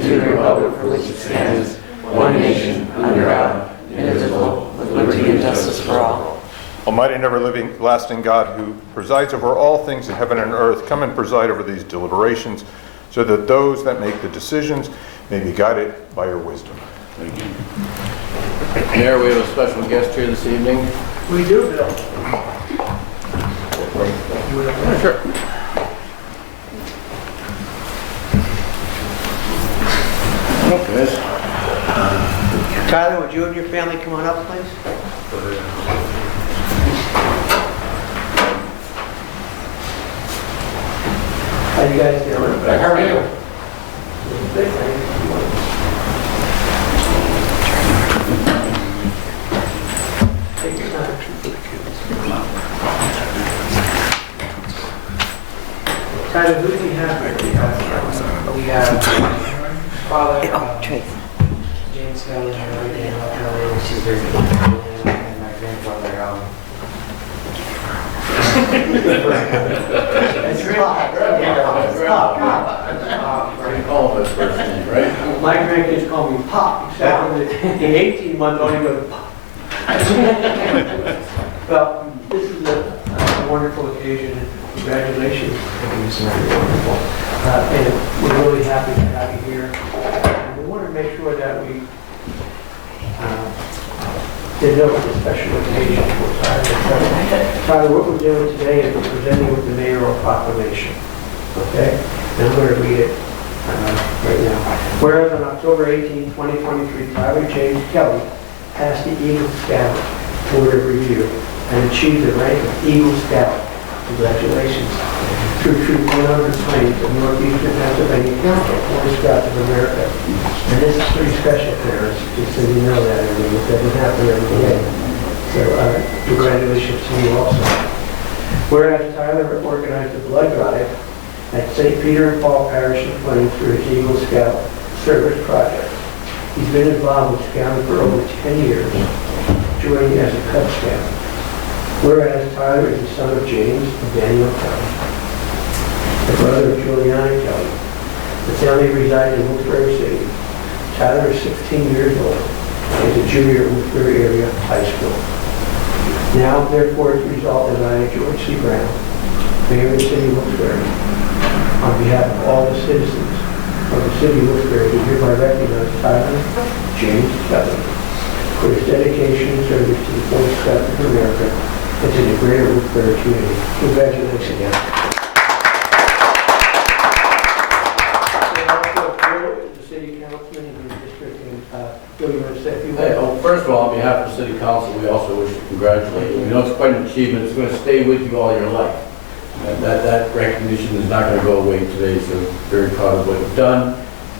and to the republic for which it stands, one nation, under God, indivisible, with liberty and justice for all. Almighty and ever-living, lasting God, who presides over all things in heaven and earth, come and preside over these deliberations, so that those that make the decisions may be guided by your wisdom. Thank you. Mayor, we have a special guest here this evening. We do, Bill. Sure. Okay. Tyler, would you and your family come on up, please? How you guys doing? How are you? Take your time. Tyler, who do we have here? We have Father Tracy. James Kelly, Mary Daniel Kelly, she's very good, and my grandfather, It's Rod. You call him his first name, right? My grandkids call me Pop, except for the 18-month only go Pop. Well, this is a wonderful occasion, and congratulations. It's very wonderful. And we're really happy to have you here. And we want to make sure that we denote the special occasion for Tyler. Tyler, what we're doing today is we're presenting with the mayoral proclamation. Okay? And I'm going to read it right now. Whereas on October 18, 2023, Tyler James Kelly passed the Eagle Scout Board of Review and achieved the rank of Eagle Scout. Congratulations. Through Troop 100 Plains of Northeastern Pennsylvania Council, Boy Scouts of America. And this is pretty special, parents, just so you know that. I mean, it doesn't happen every day. So congratulations to you also. Whereas Tyler organized a blood drive at St. Peter and Paul Parish in Plains through his Eagle Scout Service Project. He's been involved with Scouting for over 10 years, joining as a Cub Scout. Whereas Tyler is the son of James and Daniel Kelly, the brother of Juliana Kelly. The family resides in Wilkes-Barre City. Tyler is 16 years old and is a junior at Wilkes-Barre Area High School. Now, therefore, it's resolved that I, George C. Brown, Mayor of the City of Wilkes-Barre, on behalf of all the citizens of the City of Wilkes-Barre, do hereby recognize Tyler James Kelly for his dedication and service to the Boy Scouts of America and to the greater Wilkes-Barre community. Congratulations again. The city councilman in your district, and Bill, you want to say a few Hey, words? well, first of all, on behalf of the City Council, we also wish to congratulate you. We know it's quite an achievement. It's going to stay with you all your life. And that recognition is not going to go away today, so very proud of what you've done.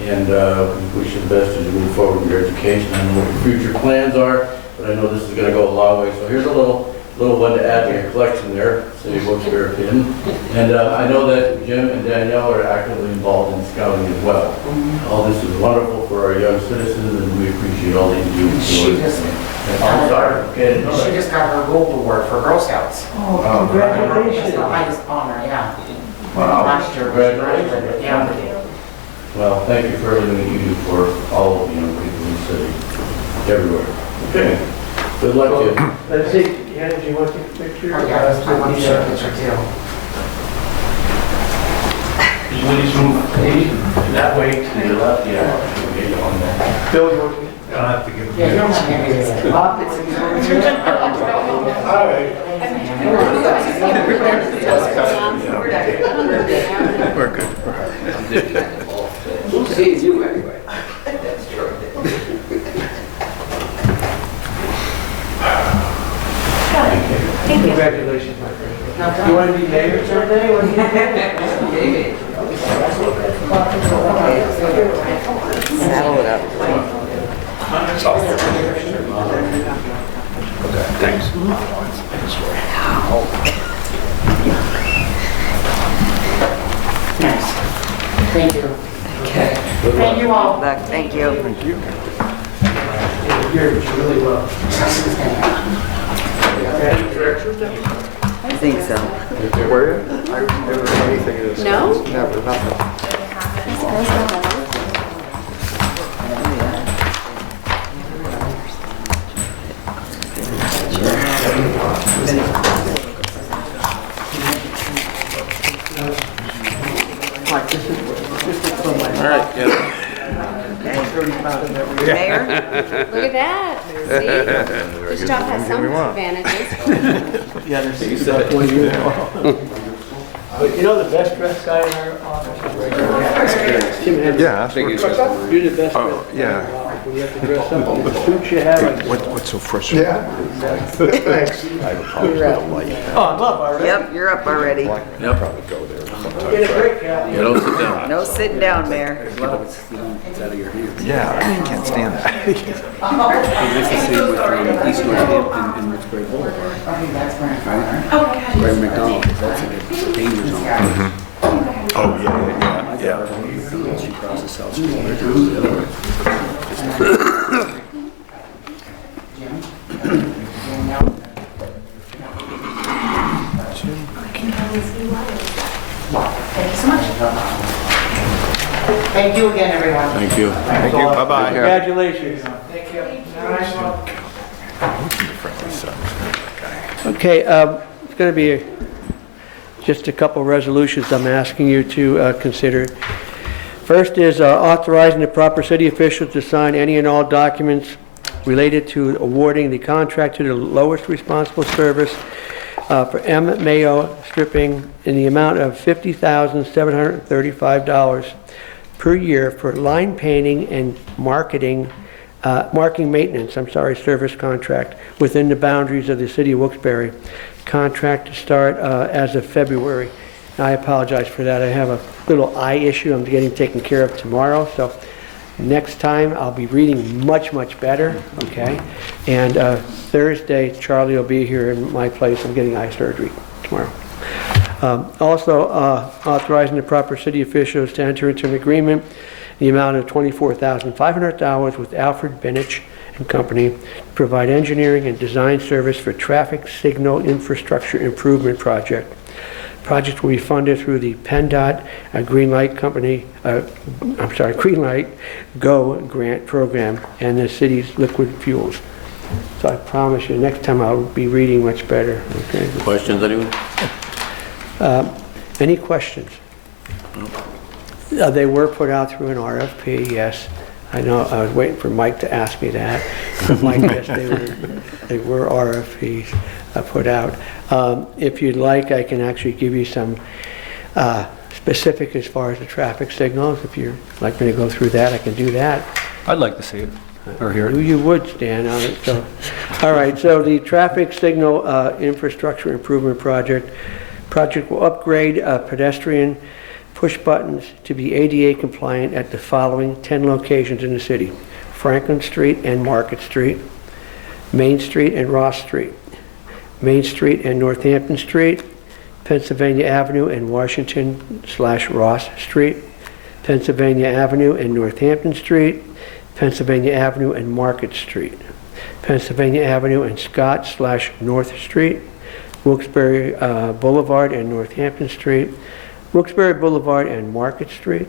And we wish you the best as you move forward in your education. I don't know what your future plans are, but I know this is going to go a long way. So here's a little one to add to your collection there, City of Wilkes-Barre pin. And I know that Jim and Danielle are actively involved in scouting as well. All this is wonderful for our young citizens, and we appreciate all that you do. She just, I'm sorry. Okay, no, she just got her gold award for Girl Scouts. Oh, That's congratulations. the highest honor, yeah. Wow. Last year, Congratulations. yeah. Well, thank you for everything that you do for all of the young people in the city, everywhere. Okay, good luck to you. Let's see, Hannah, do you want to take a picture? Oh, yeah, I want to show a picture too. Please move that way to the left, yeah. Get you on there. Bill, you want to? I don't have to give Yeah, you don't have any of that. Bob, it's All right. We're good. Who sees you anyway? That's true. Congratulations, my friend. You want to be mayor someday? What do you think? Saddle it up. Okay, thanks. Nice. Thank you. Okay. Thank you all. Thank you. Thank you. You're really well. I think so. Were you? I've never heard anything of this. No? Never, nothing. 30 pounds in every. Mayor, look at that. See? This job has some advantages. Yeah, there's about 20 years old. But you know the best dressed guy in our office is right here. Tim Henry. Yeah, that's what- You're the best Oh, dressed guy. yeah. When you have to dress up, the suits you have. What's so frustrating? Thanks. Oh, I'm up already. Yep, you're up already. Get a break, Kathy. Don't sit down. No sitting down, Mayor. Yeah, I can't stand that. It's the same with East Northampton and Wilkes-Barre Boulevard. Right? Right McDonald's, that's a danger zone. Oh, yeah. Once you cross the South Street, there's the other way. Thank you again, everyone. Thank you. Thank you, bye-bye. Congratulations. Okay, it's going to be just a couple resolutions I'm asking you to consider. First is authorizing the proper city officials to sign any and all documents related to awarding the contract to the lowest responsible service for M. Mayo stripping in the amount of $50,735 per year for line painting and marking maintenance, service contract within the boundaries of the city of Wilkes-Barre. Contract to start as of February. And I apologize for that. I have a little eye issue I'm getting taken care of tomorrow, so next time I'll be reading much, much better, okay? And Thursday, Charlie will be here in my place. I'm getting eye surgery tomorrow. Also, authorizing the proper city officials to enter into an agreement in the amount of $24,500 with Alfred Benich and Company to provide engineering and design service for traffic signal infrastructure improvement project. Project will be funded through the PennDOT Greenlight Go grant program and the city's liquid fuels. So I promise you, next time I'll be reading much better. Okay. Questions, anyone? Any questions? They were put out through an RFP, yes. I know, I was waiting for Mike to ask me that. Mike, yes, they were RFPs put out. If you'd like, I can actually give you some specific as far as the traffic signals. If you'd like me to go through that, I can do that. I'd like to see it, or hear it. You would, Stan, on it. So, all right, so the traffic signal infrastructure improvement project will upgrade pedestrian push buttons to be ADA compliant at the following 10 locations in the city: Franklin Street and Market Street, Main Street and Ross Street, Main Street and Northampton Street, Pennsylvania Avenue and Washington/Ross Street, Pennsylvania Avenue and Northampton Street, Pennsylvania Avenue and Market Street, Pennsylvania Avenue and Scott/North Street, Wilkes-Barre Boulevard and Northampton Street, Wilkes-Barre Boulevard and Market Street,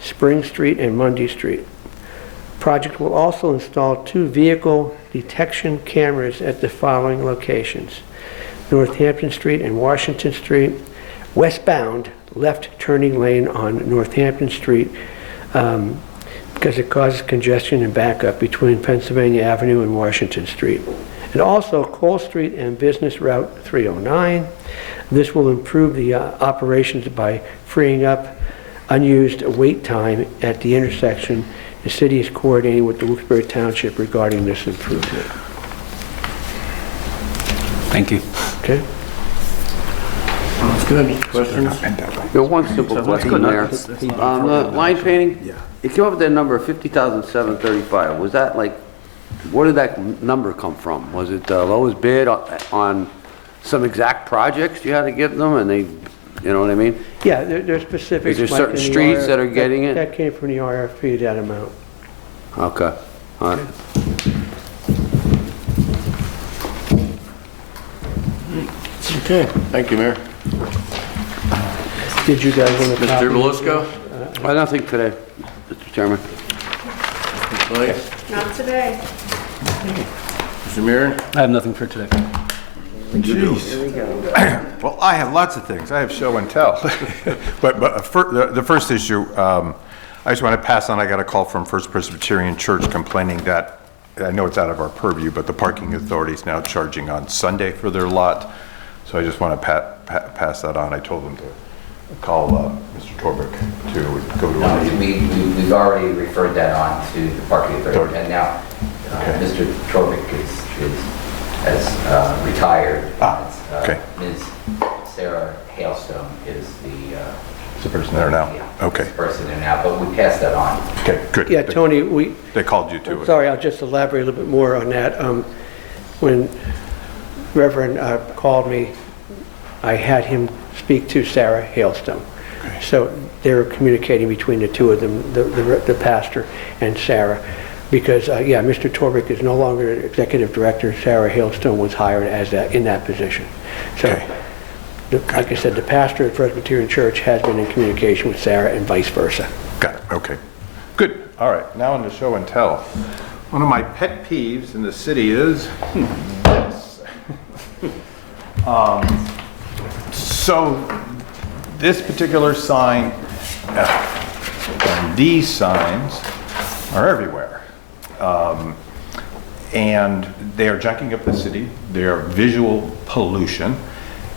Spring Street and Mundy Street. Project will also install 2 vehicle detection cameras at the following locations: Northampton Street and Washington Street, westbound left turning lane on Northampton Street because it causes congestion and backup between Pennsylvania Avenue and Washington Street. And also Cole Street and Business Route 309. This will improve the operations by freeing up unused wait time at the intersection. The city is coordinating with the Wilkes-Barre Township regarding this improvement. Thank you. Okay? That's good. Questions? One simple question there. The line painting, it came up with that number of $50,735. Was that like, where did that number come from? Was it the lowest bid on some exact projects you had to give them and they, you know what I mean? Yeah, there's specifics. Is there like certain in the streets that are getting it? That came from the RFP, that amount. Okay, all right. Okay, thank you, Mayor. Did you guys want to? Mr. Belusco? Nothing today, Mr. Chairman. Mike? Not today. Mr. Mirren? I have nothing for today. Jeez. Well, I have lots of things. I have show and tell. but the first issue, I just want to pass on, I got a call from First Presbyterian Church complaining that, I know it's out of our purview, but the parking authority is now charging on Sunday for their lot. So I just want to pass that on. I told them to call Mr. Torbick to go to No, a meeting. we've already referred that on to the parking authority, and now Mr. Torbick has retired. Okay. Ms. Sarah Hailstone is The person there now? Okay. the person there now, but we passed that on. Okay, good. Yeah, Tony, They called you to it. sorry, I'll just elaborate a little bit more on that. When Reverend called me, I had him speak to Sarah Hailstone. Okay. So they were communicating between the two of them, the pastor and Sarah, because, yeah, Mr. Torbick is no longer executive director. Sarah Hailstone was hired as in that position. So, Okay. like I said, the pastor at Presbyterian Church has been in communication with Sarah and vice versa. Got it, okay. Good, all right, now on to show and tell. One of my pet peeves in the city is this. So this particular sign, and these signs are everywhere. And they are junking up the city, they are visual pollution,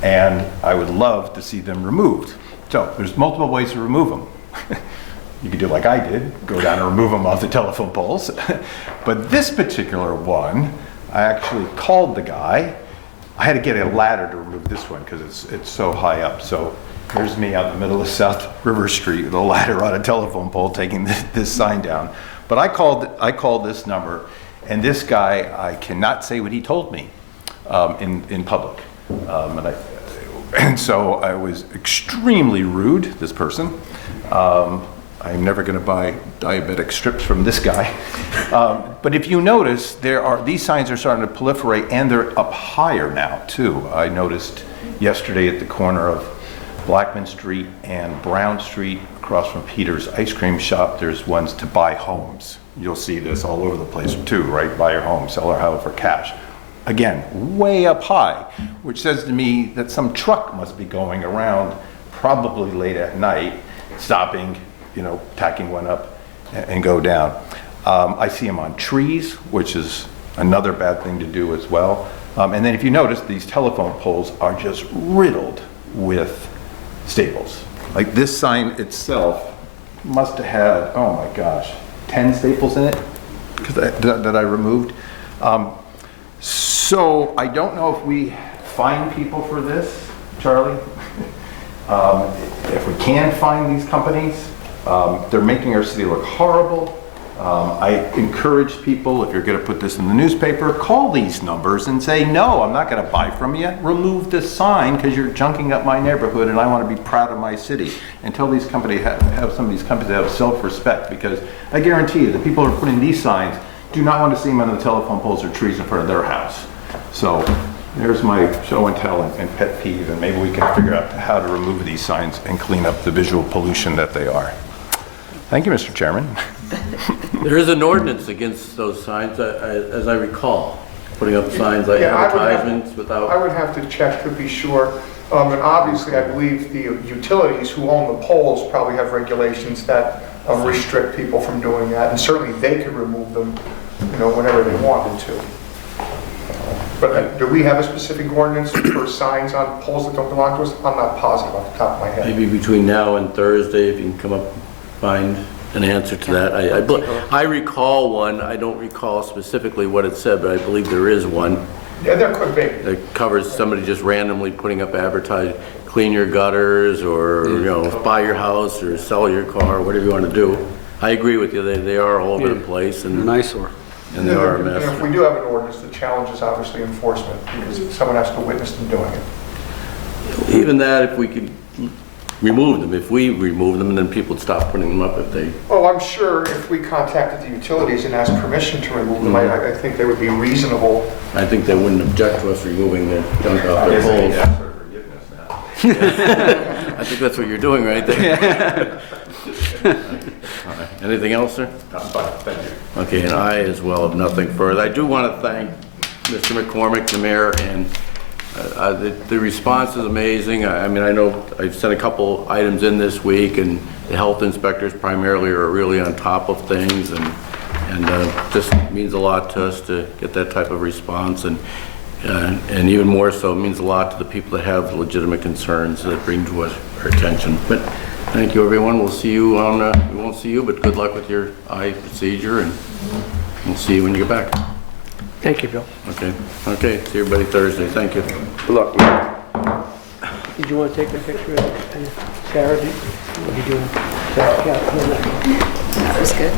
and I would love to see them removed. So there's multiple ways to remove them. You could do like I did, go down and remove them off the telephone poles. But this particular one, I actually called the guy. I had to get a ladder to remove this one because it's so high up. So here's me out in the middle of South River Street with a ladder on a telephone pole taking this sign down. But I called this number, and this guy, I cannot say what he told me in public. And so I was extremely rude, this person. I'm never going to buy diabetic strips from this guy. But if you notice, these signs are starting to proliferate, and they're up higher now too. I noticed yesterday at the corner of Blackman Street and Brown Street, across from Peter's ice cream shop, there's ones to buy homes. You'll see this all over the place too, right? Buy your home, sell our house for cash. Again, way up high, which says to me that some truck must be going around, probably late at night, stopping, tacking one up and go down. I see them on trees, which is another bad thing to do as well. And then if you notice, these telephone poles are just riddled with staples. Like this sign itself must have had, oh my gosh, 10 staples in it that I removed. So I don't know if we fine people for this, Charlie. If we can fine these companies, they're making our city look horrible. I encourage people, if you're going to put this in the newspaper, call these numbers and say, no, I'm not going to buy from you. Remove this sign because you're junking up my neighborhood and I want to be proud of my city. And tell these companies, have some of these companies that have self-respect, because I guarantee you the people who are putting these signs do not want to see them on the telephone poles or trees in front of their house. So there's my show and tell and pet peeve, and maybe we can figure out how to remove these signs and clean up the visual pollution that they are. Thank you, Mr. Chairman. There is an ordinance against those signs, as I recall, putting up signs like Yeah, advertisements I without... would have to check to be sure. And obviously, I believe the utilities who own the poles probably have regulations that restrict people from doing that. And certainly they could remove them, whenever they wanted to. But do we have a specific ordinance for signs on poles that don't belong to us? I'm not positive off the top of my head. Maybe between now and Thursday, if you can come up and find an answer to that. I recall one, I don't recall specifically what it said, but I believe there is one. Yeah, there could be. That covers somebody just randomly putting up advertising, clean your gutters, or, buy your house, or sell your car, whatever you want to do. I agree with you, they are all over the place, and An eyesore. they are a And if mess. we do have an ordinance, the challenge is obviously enforcement, because someone has to witness them doing it. Even that, if we could remove them, if we remove them, then people would stop putting them up if they... Oh, I'm sure if we contacted the utilities and asked permission to remove them, I think they would be reasonable. I think they wouldn't object to us removing the junk off their poles. I think that's what you're doing right there. All right. Anything else, sir? That's fine, thank you. Okay, and I as well have nothing further. I do want to thank Mr. McCormick, the mayor, and The response is amazing. I mean, I know I've sent a couple items in this week, and the health inspectors primarily are really on top of things, and just means a lot to us to get that type of response, and even more so, it means a lot to the people that have legitimate concerns that bring to us our attention. But thank you, everyone. We'll see you on, we won't see you, but good luck with your eye procedure, and we'll see you when you get back. Thank you, Bill. Okay. Okay. See everybody Thursday. Thank you. Good luck. Did you want to take a picture of Sarah? What are you doing? Yeah. That was good.